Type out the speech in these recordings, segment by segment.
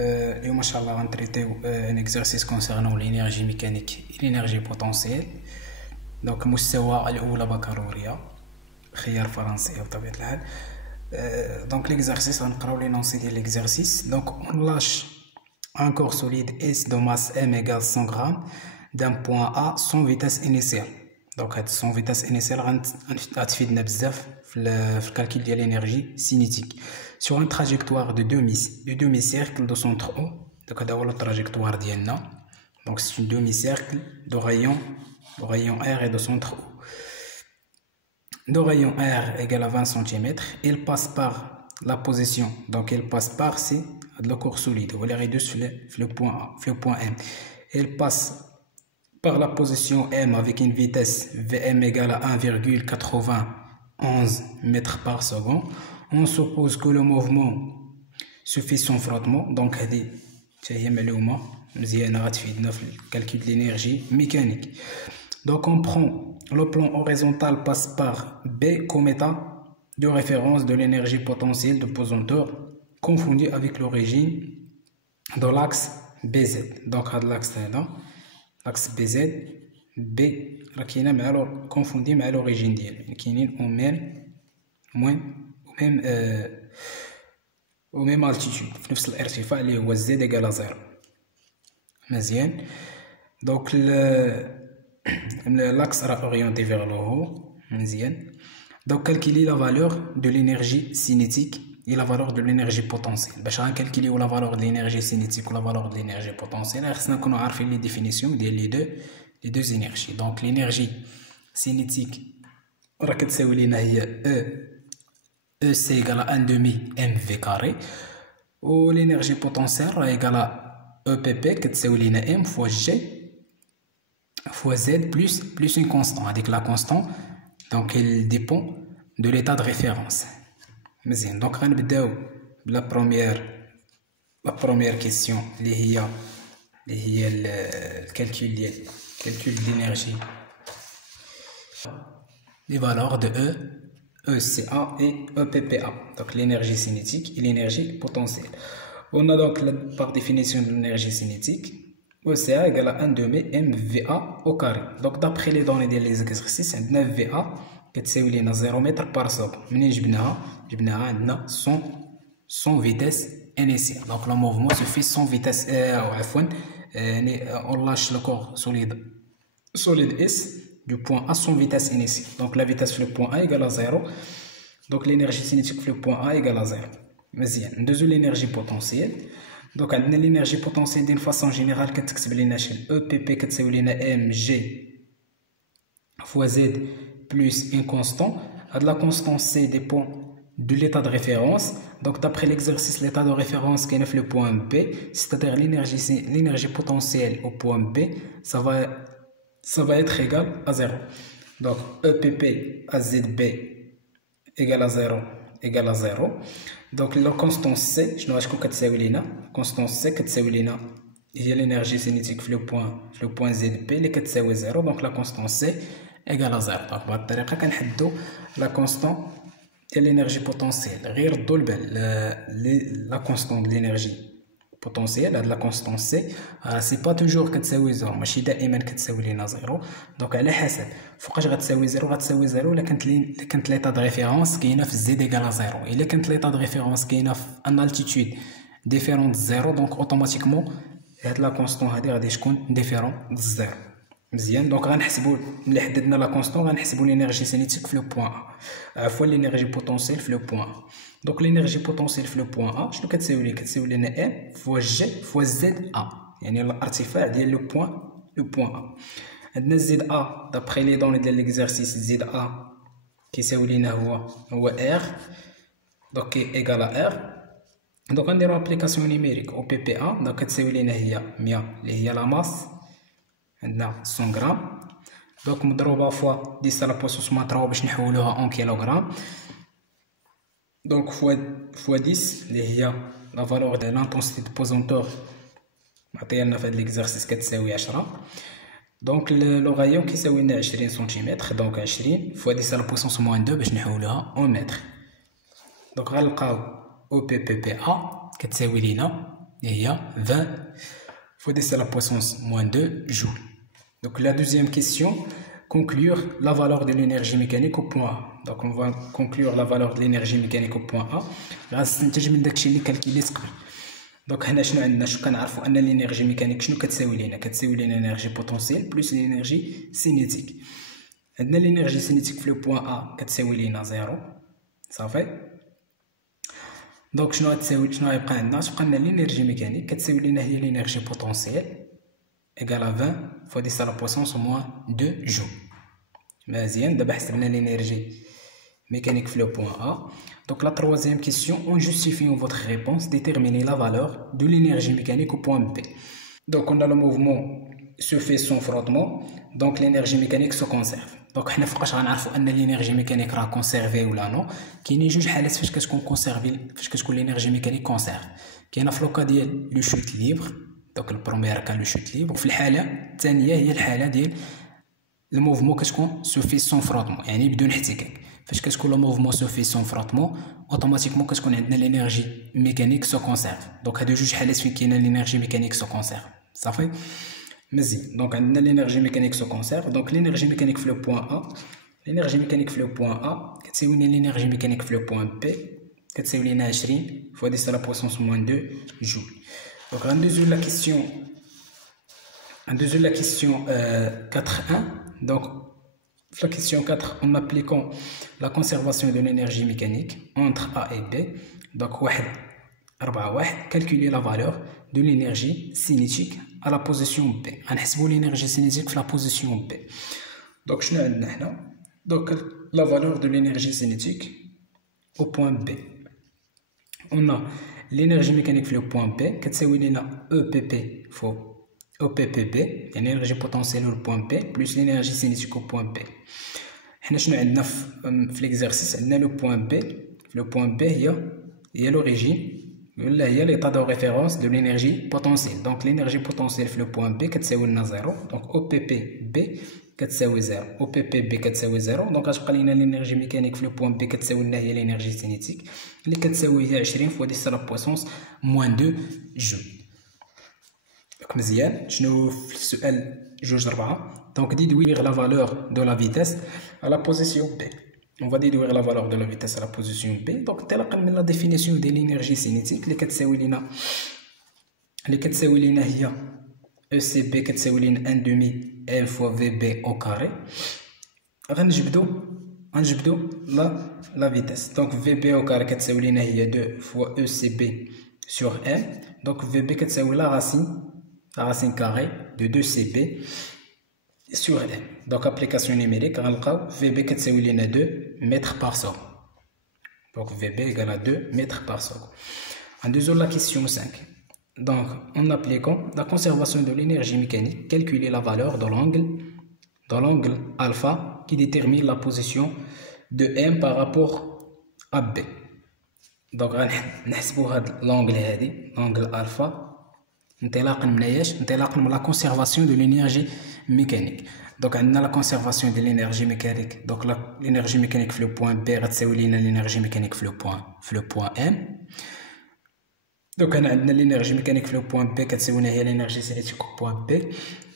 اليوم ان شاء الله غنتريتيو ان اكزرسيس كونسيرنون لينيرجي ميكانيك لينيرجي بوتونسييل. دونك المستوى الاولى بكالوريا، خيار فرنسي بطبيعه الحال. دونك ليكزرسيس غنقراو لي نونسي ديال ليكزرسيس. دونك اون لاش un corps solide S de masse M égale 100 grammes d'un point A sans vitesse initiale. Donc sans vitesse initiale غتفيدنا بزاف في الكالكول ديال l'énergie cinétique sur une trajectoire de demi-cercle de centre O. Donc هذا هو la trajectoire ديالنا. Donc c'est une demi-cercle de rayon R et de centre O. De rayon R égale à 20 cm, il passe par la position. Donc il passe par le corps solide, ou les réduce le point M. Il passe par la position M avec une vitesse Vm égale à 1,91 mètres par seconde. On suppose que le mouvement suffit sans frottement. Donc هذه هي معلومة مزيانة غتفيدنا في الكالكول de l'énergie mécanique. Donc on prend le plan horizontal passe par B comme état de référence de l'énergie potentielle de pesanteur confondu avec l'origine de l'axe BZ. Donc l'axe là, l'axe BZ B راكينا مع confondu مع l'origine ديالو، كاينين au même altitude في نفس الارتفاع اللي هو Z égale 0. مزيان. donc l'axe sera orienté vers le haut. مزيان. donc calculer la valeur de l'énergie cinétique et la valeur de l'énergie potentielle. باش غنكالكوليو la valeur de l'énergie cinétique ou la valeur de l'énergie potentielle خصنا نكونوا عارفين les définitions ديال les deux énergies. donc l'énergie cinétique راه كتساوي لينا هي EC égale à 1 demi mv carré، و l'énergie potentielle راه égale à EPP كتساوي لينا m fois g fois z plus une constante. avec la constante donc elle dépend de l'état de référence. مزيان. donc غنبداو بلا première question اللي هي الكالكول ديال d'énergie, les valeurs de ECA et EPPA, donc l'énergie cinétique et l'énergie potentielle. On a donc par définition de l'énergie cinétique ECA égale à 1 demi mVA au carré. donc d'après les données des exercices عندنا VA كتساوي لنا 0 متر بار سكوند. منين جبناها عندنا sans vitesse initiale. donc le mouvement se fait sans vitesse عفوا on lâche le corps solide S du point A sans vitesse initiale. donc la vitesse في le point A égale à 0. donc l'énergie cinétique في le point A égale à 0. مزيان. ندوزو l'énergie potentielle. donc عندنا l'énergie potentielle d'une façon générale كتكتب لنا شحال EPP كتساوي لنا mg fois z plus une constante. la constante C dépend de l'état de référence. donc d'après l'exercice l'état de référence qui est le point B, c'est-à-dire l'énergie potentielle au point B, ça va être égal à 0. donc EPP à ZB égale à 0. donc la constante C شنو غتكون كتساوي لينا؟ constante C كتساوي لينا هي l'énergie cinétique في le point ZB اللي كتساوي 0. donc la constante C égale à 0. donc بهذه الطريقه كنحددوا la constante ديال l'énergie potentielle. غير ردوا البال la constante de l'énergie potentielle هاد la constante C c'est pas toujours كتساوي 0، ماشي دائما كتساوي لينا 0. donc على حسب فوقاش غتساوي 0 غتساوي 0 الا كانت ليطا د ريفيرونس كاينه في Z égale à 0. الا كانت ليطا د ريفيرونس كاينه في ان altitude différente de 0 donc automatiquement هاد la constante هادي غادي تكون différente de 0. مزيان. دونك غنحسبوا ملي حددنا لا كونستون غنحسبوا لينيرجي سينيتيك في لو بوين ا عفوا لينيرجي بوتونسييل في لو بوين ا. دونك لينيرجي بوتونسييل في لو بوين ا شنو كتساوي لنا ام فوا جي فوا زد ا، يعني الارتفاع ديال لو بوين ا. عندنا زد ا دابخي لي دوني ديال ليكزارسيس زد ا كيساوي لنا هو ار، دونك ايغال ار. دونك غنديرو ابليكاسيون نيميريك او بي بي ا. دونك كتساوي لنا هي 100 اللي هي لا ماس عندنا 100 غرام. دونك مضروبه فوا 10 على بوسوس ماترو باش نحولوها اون كيلوغرام. دونك فوا 10 اللي هي لا فالور ديال لانتونسيتي دو بوزونتور معطيه لنا في هاد ليكزارسيس كتساوي 10. دونك لو غايون كيساوي لنا 20 سنتيمتر. دونك 20 فوا 10 على بوسوس موان 2 باش نحولوها اون متر. دونك غنلقاو او بي بي بي ا كتساوي لينا il y a 20 fois 10 à la puissance moins 2 joules. Donc la deuxième question, conclure la valeur de l'énergie mécanique au point A. Donc on va conclure la valeur de l'énergie mécanique au point A غنستنتج من داكشي اللي كالكيليت قبل. دونك هنا شنو عندنا؟ شنو كنعرفوا ان الانرجي ميكانيك شنو كتساوي لينا؟ كتساوي لينا انرجي بوتونسييل بلس الانرجي سينيتيك. عندنا الانرجي سينيتيك في لو بوين ا كتساوي لينا زيرو صافي. دونك شنو غتساوي؟ شنو غيبقى عندنا؟ تبقى لنا الانرجي ميكانيك كتساوي لينا هي الانرجي بوتونسييل ايكال 20 فوا 10 على بويسونس موان 2 جول. مزيان. دابا حسبنا الانرجي mécanique le point A. Donc la troisième question, en justifiant votre réponse, déterminez la valeur de l'énergie mécanique au point B. Donc on a le mouvement se fait sans frottement, donc l'énergie mécanique se conserve. Donc حنا فوقاش غنعرفوا ان l'énergie mécanique راه كونسيرفي ولا نو؟ كاينين جوج حالات فاش كتكون كونسيرفي، فاش كتكون l'énergie mécanique كونسيرف. كاينه في لوكا ديال لو شوت ليبر، دونك البروميير كان لو شوت ليبر، وفي الحاله الثانيه هي الحاله ديال الموفمون كتكون سو في سون فروتمون، يعني بدون احتكاك. فاش كتكون لو موفمون سو في سون فروتمون اوتوماتيكمون كتكون عندنا لينيرجي ميكانيك سو كونسيرف. دونك هادو جوج حالات فين كاينه لينيرجي ميكانيك سو كونسيرف صافي. مزيان. دونك عندنا لينيرجي ميكانيك سو كونسيرف. دونك لينيرجي ميكانيك في لو بوين ا، لينيرجي ميكانيك في لو بوين ا كتساوي لنا لينيرجي ميكانيك في لو بوين بي كتساوي لنا 20 فوا 10 على بويسونس موان 2 جول. دونك غندوزو لا كيسيون 4.1. Donc, la question 4, en appliquant la conservation de l'énergie mécanique entre A et B, donc 4.1, calculer la valeur de l'énergie cinétique à la position B. On a l'énergie cinétique à la position B. Donc, je vais donc la valeur de l'énergie cinétique au point B. On a l'énergie mécanique au point B, qui est EPP fois OPPB, l'énergie potentielle au point P plus l'énergie cinétique au point P. Nous avons l'exercice, le point B. Le point B, il y a l'origine, il y a l'état de référence de l'énergie potentielle. Donc l'énergie potentielle le point B, c'est 0. Donc OPPB, c'est 0. OPPB, c'est 0. Donc l'énergie mécanique le point B, c'est l'énergie cinétique. C'est 20 fois 10 à la puissance moins 2 joules. مزيان. شنو في السؤال 2.4 donc déduire la valeur de la vitesse à la position B. On va déduire la valeur de la vitesse à la position B. donc انطلاقا من la définition de l'énergie cinétique اللي كتساوي لنا هي ECB كتساوي لنا 1 demi M fois VB au carré. غنجبدو la vitesse. donc VB au carré كتساوي لنا هي 2 fois ECB sur M. donc VB كتساوي la racine carrée de 2CB sur M. Donc application numérique, VB كتساوي لنا 2 mètres par seconde. Donc VB égale à 2 mètres par seconde. En deuxième la question 5. Donc en appliquant la conservation de l'énergie mécanique, calculer la valeur de l'angle alpha qui détermine la position de M par rapport à B. Donc نحسبوا هذا l'angle هذه l'angle alpha انطلاقا من la conservation de l'énergie mécanique. Donc on a la conservation de l'énergie mécanique. Donc l'énergie mécanique في le point B غتساوي لنا l'énergie mécanique في le point M. Donc هنا عندنا l'énergie mécanique في le point B كتساوي لنا هي l'énergie cinétique au point B.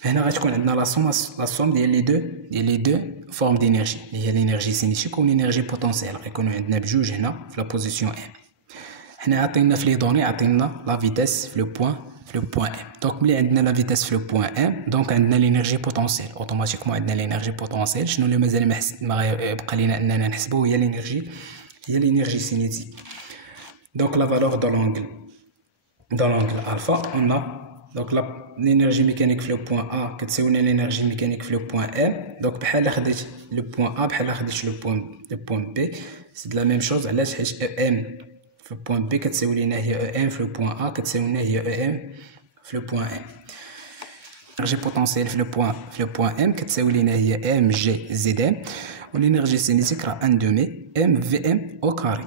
هنا غتكون عندنا la somme ديال les deux formes d'énergie اللي هي l'énergie cinétique و l'énergie potentielle غيكونوا عندنا بجوج هنا في la position M. هنا عطينا في لي دوني عطينا la vitesse في le point M. Donc ملي عندنا la vitesse في le point M donc عندنا l'énergie potentielle automatiquement عندنا l'énergie potentielle. شنو اللي مازال ما غيبقى لينا اننا نحسبوه هي l'énergie cinétique. Donc la valeur de l'angle alpha on a donc l'énergie mécanique في le point A كتساوي لنا l'énergie mécanique في le point M. donc بحال خديت le point A بحال خديت le point B c'est de la même chose. علاش؟ حيت EM في البوان بي كتساوي لنا هي EM في البوان A كتساوي لنا هي EM في البوان M. l'énergie potentielle في البوان M كتساوي لنا هي M G ZM و l'énergie cinétique راه 1 demi M VM au carré.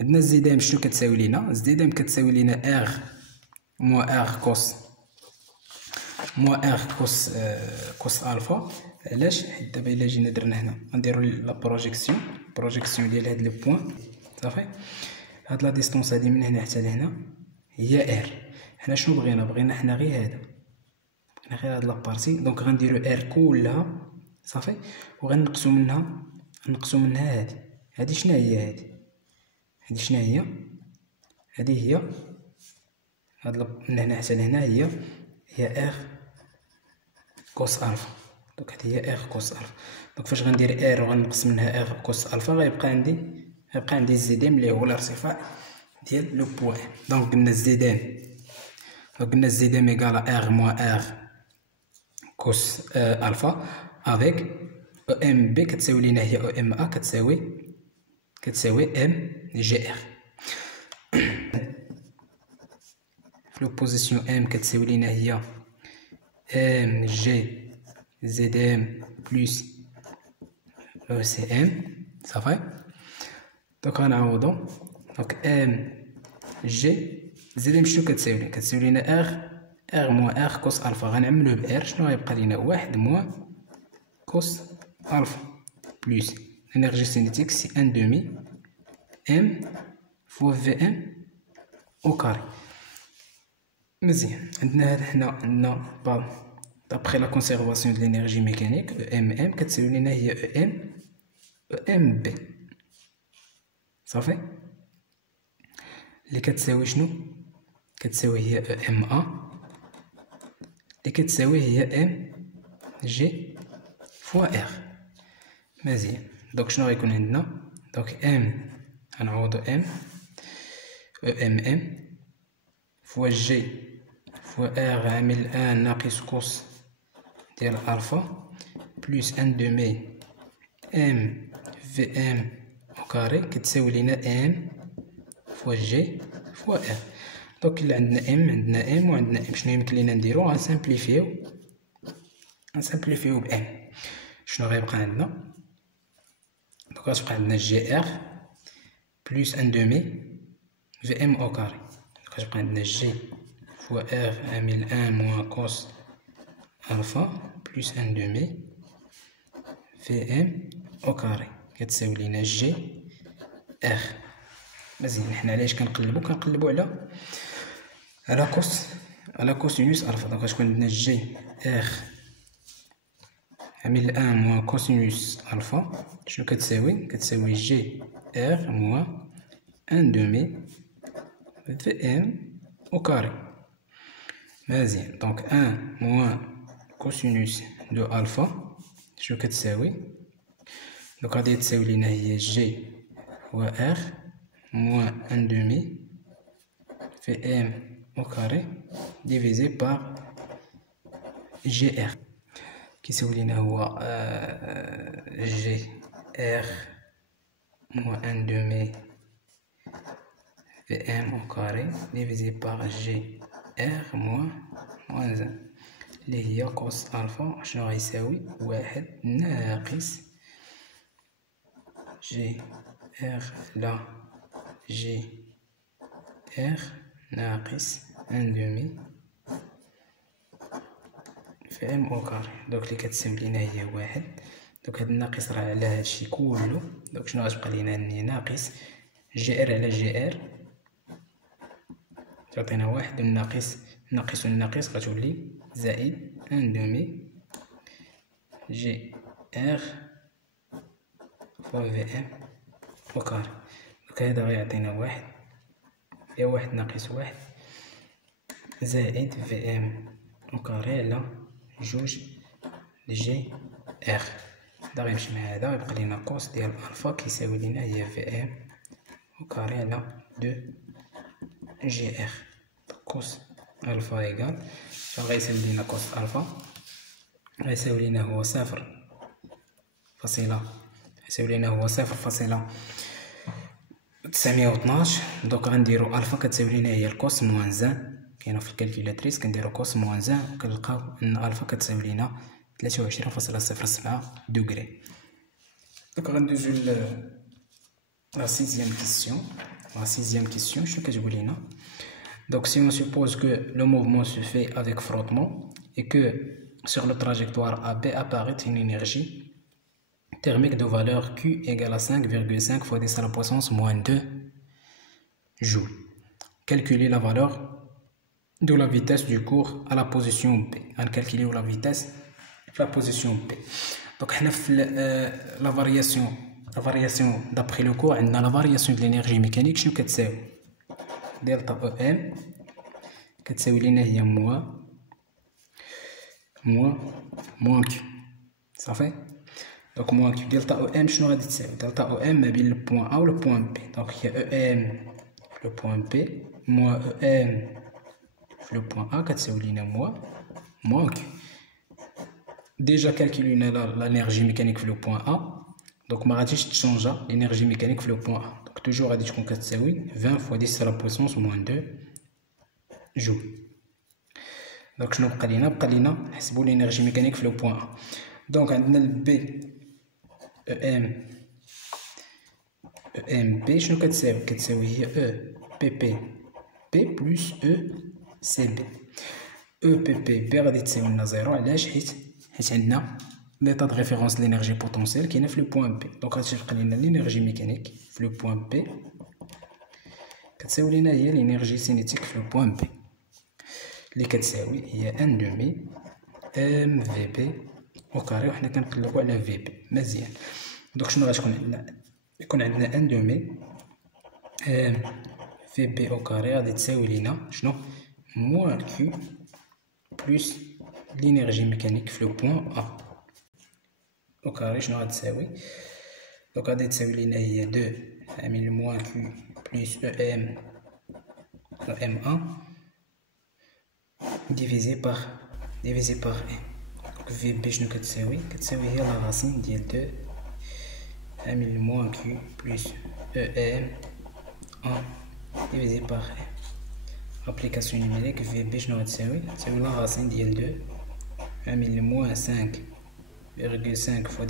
عندنا ZM شنو كتساوي لنا؟ ZM كتساوي لنا R moins R cos alpha. علاش؟ حيت دابا الا جينا درنا هنا غنديرو لا بروجيكسيون ديال هاد لو بوين صافي. هاد لا ديستونس هادي من هنا حتى لهنا هي R. حنا شنو بغينا حنا غير هاد لابارتي. دونك غنديرو ار كلها صافي، وغنقصو منها هادي شنو هي هادي شنو هي؟ هادي هي هاد من هنا حتى لهنا هي ار كوس الفا. دونك هادي هي ار كوس الفا. دونك فاش غندير ار وغنقص منها ار كوس الفا غيبقى عندي زد ام اللي هو الارتفاع ديال لو بوان. دونك قلنا زد ام ايكال ار موان ار كوس الفا افيك او ام بي كتساوي لينا هي او ام ا كتساوي ام جي ار. في لوبوزيسيون ام كتساوي لينا هي ام جي زد ام بلس او سي ام صافي. دونك غنعوضو. دونك ام جي زد ام شنو كتساوي لينا ار موان ار كوس الفا. غنعملوه بار شنو غيبقى لينا واحد موان كوس الفا بلس الانرجي سينيتيك سي ان دومي ام فوا في ام او كاري. مزيان عندنا هاد حنا عندنا دابخي لا كونسيرفاسيون دو لينيرجي ميكانيك ام كتساوي لينا هي ام بي صافي، اللي كتساوي شنو؟ كتساوي هي ام ا اللي كتساوي هي ام جي فوا ار. مزيان. دونك شنو غيكون عندنا؟ دونك ام غنعوضو ام فوا جي فوا ار عامل ان ناقص كوس ديال الفا بلس ان دومي ام في ام او كاري كتساوي لينا ام فوا جي فوا ار. دونك اللي عندنا ام وعندنا ام شنو يمكن لينا نديرو؟ غنسامبليفيو بام. شنو غيبقى عندنا؟ دونك غتبقى عندنا جي ار بلس ان دومي في ام او كاري. دونك غتبقى عندنا جي فوا ار عامل ان موان كوس الفا بلس ان دومي في ام او كاري كتساوي لينا جي ار. مزيان. حنا علاش كنقلبو على كوسينوس الفا. دونك غتكون عندنا جي ار عامل ان موان كوسينوس الفا شنو كتساوي جي ار موان ان دومي في ام او كاري. مزيان. دونك ان موان كوسينوس دو الفا شنو كتساوي؟ دونك غادي تساوي لينا هي جي هو ار موان ان دومي في ام au carré divisé par GR كيساوي لينا هو جي ار موان ان دومي في ام au carré divisé par جي ار موان ان اللي هي كوس الفا شنو غيساوي؟ واحد ناقص جي ار لا جي ار ناقص ان دومي في ام او كاري. دونك اللي كتساوي لينا هي واحد. دونك هاد الناقص راه على هادشي كله. دونك شنو غتبقى لينا؟ هي ناقص جي ار على جي ار تعطينا واحد، والناقص غتولي زائد ان دومي جي ار فوا في ام او كاري. دونك هذا غيعطينا واحد هي واحد ناقص واحد زائد في ام او كاري على جوج جي ار. هذا غيمشي مع هذا غيبقى لينا كوس ديال الفا كيساوي لينا هي في ام او كاري على دو جي ار. كوس الفا ايكال شنو غيساوي لينا؟ كوس الفا غيساوي لينا هو صفر فاصلة 912. دوك غنديرو الفا كتساوي لينا هي الكوس موان زان كاينه في الكالكولاتريس كنديرو كوس موان زان وكنلقاو ان الفا كتساوي لينا 23.07 دوغري. دوك غندوزو لا سيزيام كيسيون. شنو كتقول لينا؟ Donc si on suppose que le mouvement se fait avec frottement et que sur le trajectoire AB apparaît une énergie thermique de valeur Q égale à 5,5 fois 10 à la puissance moins 2 joules. Calculer la valeur de la vitesse du cours à la position B. On calcule la vitesse à la position B. Donc, la variation d'après le cours, on a la variation de l'énergie mécanique. Je vais delta EM كتساوي لنا هي moins Q. صافي. Donc moins Q delta EM شنو غادي تساوي؟ delta EM ما بين le point A و le point B. Donc هي EM في le point B moins EM في le point A كتساوي لنا moins Q. Déjà calculé l'énergie mécanique في le point A. Donc ما غاديش تشونجا l'énergie mécanique في le point A. Donc toujours غادي تكون كتساوي 20 fois 10 à la puissance moins 2 joule. Donc شنو بقى لينا نحسبوا l'énergie mécanique في le point A. Donc عندنا ال B EMP شنو كتساوي هي E PP B plus E CB. E PP B غادي تساوي لنا 0. علاش؟ حيت عندنا l'état de référence de l'énergie potentielle qui est في le point B. Donc غادي تبقى لنا l'énergie mécanique في le point B كتساوي لنا هي l'énergie cinétique في le point B اللي كتساوي هي 1/2 mVb au carré. وحنا كنقلبوا على Vb مزيان. دونك شنو غتكون عندنا؟ يكون عندنا 1/2 Vb au carré غادي تساوي لنا شنو؟ moins Q plus l'énergie mécanique في le point A au carré. شنو غادي تساوي؟ دونك غادي تساوي لنا هي 2 عامل moins Q plus EM1 divisé par E. Donc Vb شنو كتساوي هي la racine ديال 2 عامل moins Q plus EM1 divisé par E. application numérique Vb شنو غتساوي la racine ديال 2 عامل moins 5,5 fois